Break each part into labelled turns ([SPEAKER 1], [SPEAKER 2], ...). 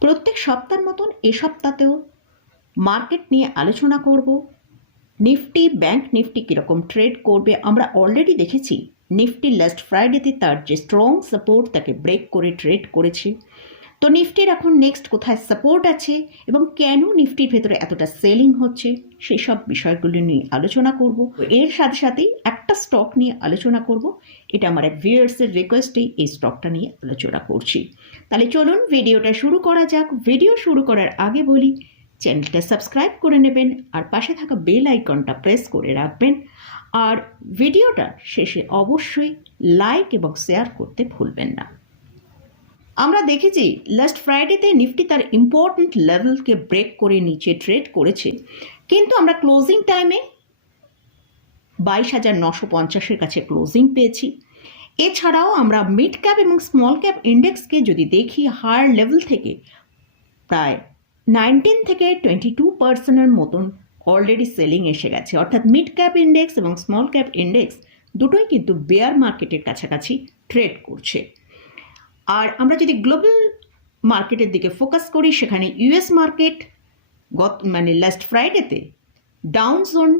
[SPEAKER 1] প্রত্যেক সপ্তাহের মতন এ সপ্তাহতেও মার্কেট নিয়ে আলোচনা করব। নিফটি ব্যাংক নিফটি কীরকম ট্রেড করবে? আমরা অলরেডি দেখেছি, নিফটি লাস্ট ফ্রাইডেতে তার যে স্ট্রং সাপোর্ট তাকে ব্রেক করে ট্রেড করেছে। তো নিফটির এখন নেক্সট কোথায় সাপোর্ট আছে এবং কেন নিফটির ভেতরে এতটা সেলিং হচ্ছে সেই সব বিষয়গুলি নিয়ে আলোচনা করব। এর সাথে সাথেই একটা স্টক নিয়ে আলোচনা করব। এটা আমার এক ভিউয়ার্সের রিকোয়েস্টেই এই স্টকটা নিয়ে আলোচনা করছি। তাহলে চলুন ভিডিওটা শুরু করা যাক। ভিডিও শুরু করার আগে বলি চ্যানেলটা সাবস্ক্রাইব করে নেবেন আর পাশে থাকা বেল আইকনটা প্রেস করে রাখবেন। আর ভিডিওটা শেষে অবশ্যই লাইক এবং শেয়ার করতে ভুলবেন না। আমরা দেখেছি লাস্ট ফ্রাইডেতে নিফটি তার ইম্পর্ট্যান্ট লেভেলকে ব্রেক করে নিচে ট্রেড করেছে। কিন্তু আমরা ক্লোজিং টাইমে বাইশ হাজার নশো পঞ্চাশের কাছে ক্লোজিং পেয়েছি। এছাড়াও আমরা মিড ক্যাপ এবং স্মল ক্যাপ ইন্ডেক্সকে যদি দেখি হায়ার লেভেল থেকে প্রায় নাইনটিন থেকে টোয়েন্টি টু পার্সেন্টের মতন অলরেডি সেলিং এসে গেছে। অর্থাৎ মিড ক্যাপ ইন্ডেক্স এবং স্মল ক্যাপ ইন্ডেক্স দুটোই কিন্তু বেয়ার মার্কেটের কাছাকাছি ট্রেড করছে। আর আমরা যদি গ্লোবাল মার্কেটের দিকে ফোকাস করি, সেখানে ইউএস মার্কেট গত মানে লাস্ট ফ্রাইডেতে ডাউন জোন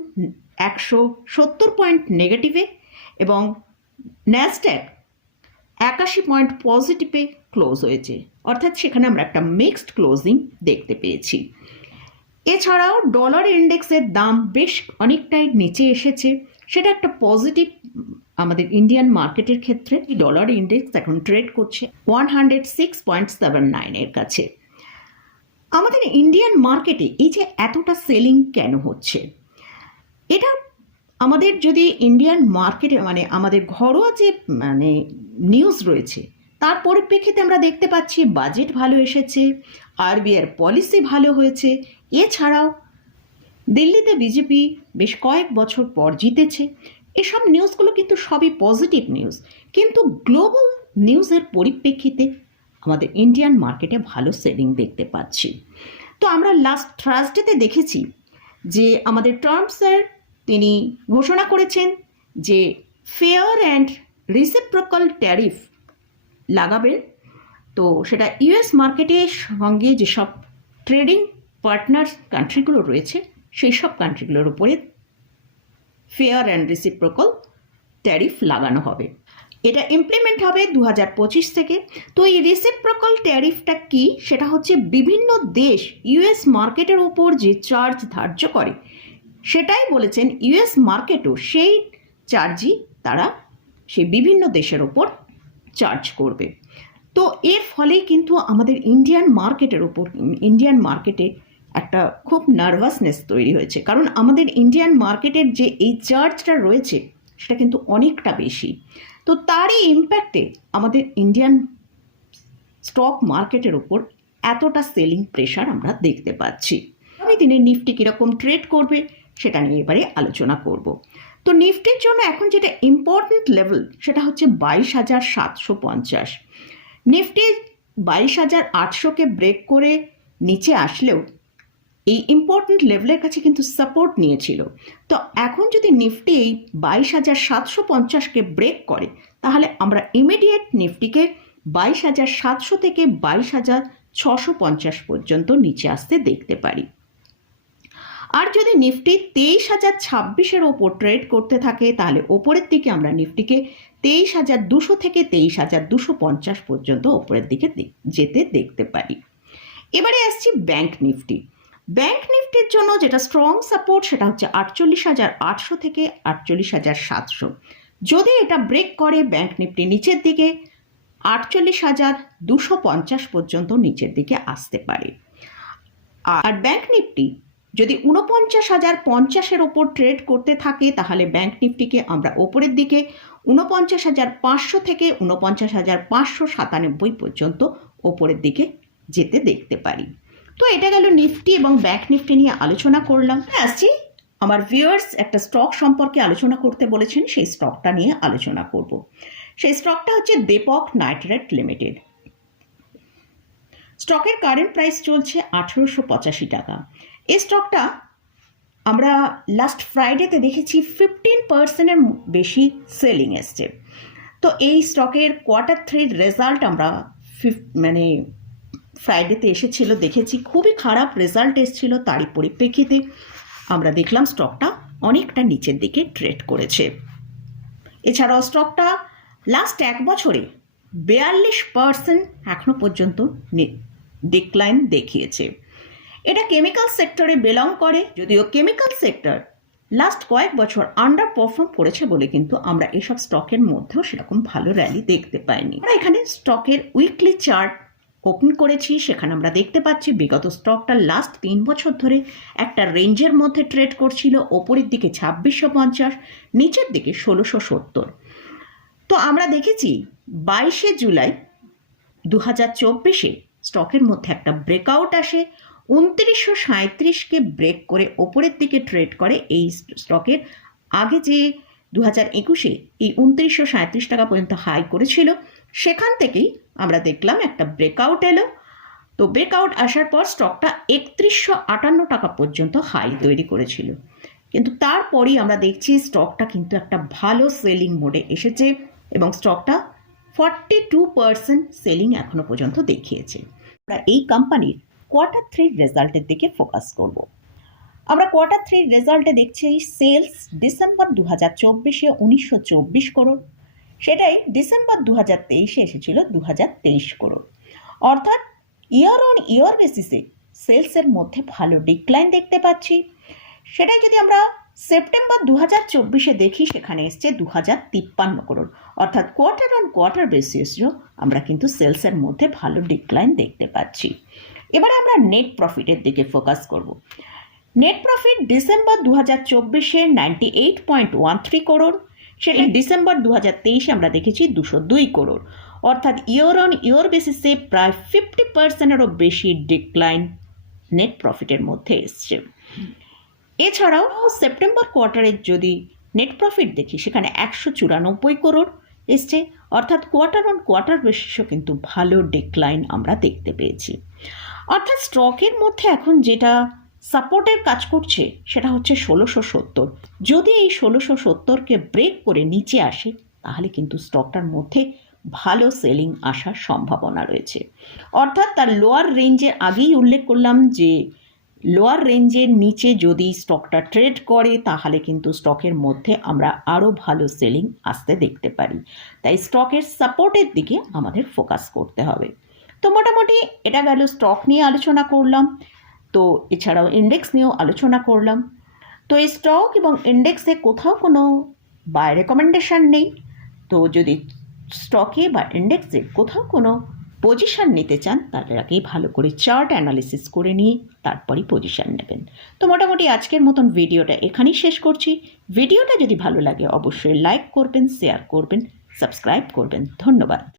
[SPEAKER 1] একশো সত্তর পয়েন্ট নেগেটিভে এবং ন্যাসড্যাক একাশি পয়েন্ট পজিটিভে ক্লোজ হয়েছে। অর্থাৎ সেখানে আমরা একটা মিক্সড ক্লোজিং দেখতে পেয়েছি। এছাড়াও ডলার ইন্ডেক্সের দাম বেশ অনেকটাই নিচে এসেছে। সেটা একটা পজিটিভ আমাদের ইন্ডিয়ান মার্কেটের ক্ষেত্রে ডলার ইন্ডেক্স এখন ট্রেড করছে one hundred six point seven নাইনের কাছে। আমাদের ইন্ডিয়ান মার্কেটে এই যে এতটা সেলিং কেন হচ্ছে? এটা আমাদের যদি ইন্ডিয়ান মার্কেটে মানে আমাদের ঘরোয়া যে মানে নিউজ রয়েছে, তার পরিপ্রেক্ষিতে আমরা দেখতে পাচ্ছি বাজেট ভালো এসেছে আরবিআর পলিসি ভালো হয়েছে। এছাড়াও দিল্লিতে বিজেপি বেশ কয়েক বছর পর জিতেছে। এসব নিউজগুলো কিন্তু সবই পজিটিভ নিউজ কিন্তু গ্লোবাল নিউজের পরিপ্রেক্ষিতে আমাদের ইন্ডিয়ান মার্কেটে ভালো সেলিং দেখতে পাচ্ছি। তো আমরা লাস্ট থার্সডেতে দেখেছি যে আমাদের ট্রাম্প স্যার তিনি ঘোষণা করেছেন যে ফেয়ার অ্যান্ড রিসিপ্রোকাল ট্যারিফ লাগাবেন তো সেটা ইউএস মার্কেটের সঙ্গে যেসব ট্রেডিং পার্টনার কান্ট্রিগুলো রয়েছে সেই সব কান্ট্রিগুলোর উপরে ফেয়ার অ্যান্ড রিসিপ্রোকাল ট্যারিফ লাগানো হবে। এটা ইমপ্লিমেন্ট হবে দু হাজার পঁচিশ থেকে। তো এই রিসিপ্রোকাল ট্যারিফটা কি? সেটা হচ্ছে বিভিন্ন দেশ ইউএস মার্কেটের ওপর যে চার্জ ধার্য করে, সেটাই বলেছেন ইউএস মার্কেটও সেই চার্জই তারা সেই বিভিন্ন দেশের ওপর চার্জ করবে। তো এর ফলে কিন্তু আমাদের ইন্ডিয়ান মার্কেটের ওপর ইন্ডিয়ান মার্কেটে একটা খুব নার্ভাসনেস তৈরি হয়েছে। কারণ আমাদের ইন্ডিয়ান মার্কেটের যে এই চার্জটা রয়েছে, সেটা কিন্তু অনেকটা বেশি। তো তারই ইম্প্যাক্টে আমাদের ইন্ডিয়ান স্টক মার্কেটের ওপর এতটা সেলিং প্রেশার আমরা দেখতে পাচ্ছি। আগামী দিনে নিফটি কীরকম ট্রেড করবে, সেটা নিয়ে এবারে আলোচনা করব। তো নিফটির জন্য এখন যেটা ইম্পর্ট্যান্ট লেভেল সেটা হচ্ছে বাইশ হাজার সাতশো পঞ্চাশ। নিফটি বাইশ হাজার আটশোকে ব্রেক করে নিচে আসলেও এই ইম্পর্ট্যান্ট লেভেলের কাছে কিন্তু সাপোর্ট নিয়েছিল। তো এখন যদি নিফটি এই বাইশ হাজার সাতশো পঞ্চাশকে ব্রেক করে, তাহলে আমরা ইমিডিয়েট নিফটিকে বাইশ হাজার সাতশো থেকে বাইশ হাজার ছশো পঞ্চাশ পর্যন্ত নিচে আসতে দেখতে পারি। আর যদি নিফটি তেইশ হাজার ছাব্বিশের ওপর ট্রেড করতে থাকে, তাহলে ওপরের দিকে আমরা নিফটিকে তেইশ হাজার দুশো থেকে তেইশ হাজার দুশো পঞ্চাশ পর্যন্ত ওপরের দিকে যেতে দেখতে পারি। এবারে আসছি ব্যাংক নিফটি ব্যাংক নিফটির জন্য যেটা স্ট্রং সাপোর্ট সেটা হচ্ছে আটচল্লিশ হাজার আটশো থেকে আটচল্লিশ হাজার সাতশো। যদি এটা ব্রেক করে ব্যাংক নিফটি নিচের দিকে, আটচল্লিশ হাজার দুশো পঞ্চাশ পর্যন্ত নিচের দিকে আসতে পারে। আর ব্যাংক নিফটি যদি উনপঞ্চাশ হাজার পঞ্চাশের ওপর ট্রেড করতে থাকে, তাহলে ব্যাংক নিফটিকে আমরা ওপরের দিকে উনপঞ্চাশ হাজার পাঁচশো থেকে উনপঞ্চাশ হাজার পাঁচশো সাতানব্বই পর্যন্ত ওপরের দিকে যেতে দেখতে পারি। তো এটা গেল নিফটি এবং ব্যাক নিফটি নিয়ে আলোচনা করলাম। আসছি আমার ভিউয়ার্স একটা স্টক সম্পর্কে আলোচনা করতে বলেছেন, সেই স্টকটা নিয়ে আলোচনা করব। সেই স্টকটা হচ্ছে দেপক নাইট্রেট লিমিটেড স্টকের কারেন্ট প্রাইস চলছে আঠেরোশো পঁচাশি টাকা। এই স্টকটা আমরা লাস্ট ফ্রাইডেতে দেখেছি ফিফটিন পার্সেন্টের বেশি সেলিং এসছে। তো এই স্টকের কোয়ার্টার থ্রির রেজাল্ট আমরা ফিফ মানে ফ্রাইডেতে এসেছিল, দেখেছি, খুবই খারাপ রেজাল্ট এসেছিল তারই পরিপ্রেক্ষিতে। আমরা দেখলাম স্টকটা অনেকটা নিচের দিকে ট্রেড করেছে। এছাড়াও স্টকটা লাস্ট এক বছরে বিয়াল্লিশ পার্সেন্ট এখনও পর্যন্ত ডিক্লাইন দেখিয়েছে। এটা কেমিক্যাল সেক্টরে বিলং করে, যদিও কেমিক্যাল সেক্টর লাস্ট কয়েক বছর আন্ডার পারফর্ম করেছে বলে কিন্তু আমরা এসব স্টকের মধ্যেও সেরকম ভালো র্যালি দেখতে পাইনি। আমরা এখানে স্টকের উইকলি চার্ট ওপেন করেছি, সেখানে আমরা দেখতে পাচ্ছি বিগত স্টকটা লাস্ট তিন বছর ধরে একটা রেঞ্জের মধ্যে ট্রেড করছিল, ওপরের দিকে ছাব্বিশশো পঞ্চাশ, নিচের দিকে ষোলোশো সত্তর। তো আমরা দেখেছি বাইশে জুলাই দু হাজার চব্বিশে স্টকের মধ্যে একটা ব্রেকআউট আসে, উনত্রিশশো সাঁত্রিশকে ব্রেক করে ওপরের দিকে ট্রেড করে এই স্টকের আগে যে দু হাজার একুশে এই উনত্রিশশো সাঁত্রিশ টাকা পর্যন্ত হাই করেছিল। সেখান থেকেই আমরা দেখলাম একটা ব্রেকআউট এলো। তো ব্রেকআউট আসার পর স্টকটা একত্রিশশো আটান্ন টাকা পর্যন্ত হাই তৈরি করেছিল। কিন্তু তারপরেই আমরা দেখছি স্টকটা কিন্তু একটা ভালো সেলিং মোডে এসেছে এবং স্টকটা ফর্টি টু পার্সেন্ট সেলিং এখনও পর্যন্ত দেখিয়েছে। আমরা এই কোম্পানির কোয়ার্টার থ্রির রেজাল্টের দিকে ফোকাস করব। আমরা কোয়ার্টার থ্রির রেজাল্টে দেখছি সেলস ডিসেম্বর দু হাজার চব্বিশে উনিশশো চব্বিশ করোড় সেটাই ডিসেম্বর দু হাজার তেইশে এসেছিল দু হাজার তেইশ করোড় অর্থাৎ ইয়ার অন ইয়ার বেসিসে সেলসের মধ্যে ভালো ডিক্লাইন দেখতে পাচ্ছি। সেটাই যদি আমরা সেপ্টেম্বর দু হাজার চব্বিশে দেখি, সেখানে এসছে দু হাজার তিপ্পান্ন করোড় অর্থাৎ কোয়ার্টার অন কোয়ার্টার বেসিসও আমরা কিন্তু সেলসের মধ্যে ভালো ডিক্লাইন দেখতে পাচ্ছি। এবারে আমরা নেট প্রফিটের দিকে ফোকাস করব। নেট প্রফিট ডিসেম্বর দু হাজার চব্বিশে ninety eight point one three crore সেটা ডিসেম্বর দু হাজার তেইশে আমরা দেখেছি দুশো দুই করোড় অর্থাৎ ইয়ার অন ইয়ার বেসিসে প্রায় ফিফটি পার্সেন্টেরও বেশি ডিক্লাইন নেট প্রফিটের মধ্যে এসছে। এছাড়াও সেপ্টেম্বর কোয়ার্টারের যদি নেট প্রফিট দেখি সেখানে একশো চুরানব্বই করোড় এসছে। অর্থাৎ কোয়ার্টার অন কোয়ার্টার বেসিসও কিন্তু ভালো ডিক্লাইন আমরা দেখতে পেয়েছি। অর্থাৎ স্টকের মধ্যে এখন যেটা সাপোর্টের কাজ করছে সেটা হচ্ছে ষোলোশো সত্তর। যদি এই ষোলোশো সত্তরকে ব্রেক করে নিচে আসে, তাহলে কিন্তু স্টকটার মধ্যে ভালো সেলিং আসার সম্ভাবনা রয়েছে। অর্থাৎ তার লোয়ার রেঞ্জের আগেই উল্লেখ করলাম যে লোয়ার রেঞ্জের নিচে যদি স্টকটা ট্রেড করে, তাহলে কিন্তু স্টকের মধ্যে আমরা আরও ভালো সেলিং আসতে দেখতে পারি। তাই স্টকের সাপোর্টের দিকে আমাদের ফোকাস করতে হবে। তো মোটামুটি এটা গেল স্টক নিয়ে আলোচনা করলাম। তো এছাড়াও ইন্ডেক্স নিয়েও আলোচনা করলাম। তো এই স্টক এবং ইন্ডেক্সে কোথাও কোনো বাই রেকমেন্ডেশন নেই। তো যদি স্টকে বা ইন্ডেক্সে কোথাও কোনো পজিশান নিতে চান, তাহলে আগেই ভালো করে চার্ট অ্যানালিসিস করে নিয়ে তারপরই পজিশান নেবেন। তো মোটামুটি আজকের মতন ভিডিওটা এখানেই শেষ করছি। ভিডিওটা যদি ভালো লাগে, অবশ্যই লাইক করবেন শেয়ার করবেন সাবস্ক্রাইব করবেন। ধন্যবাদ।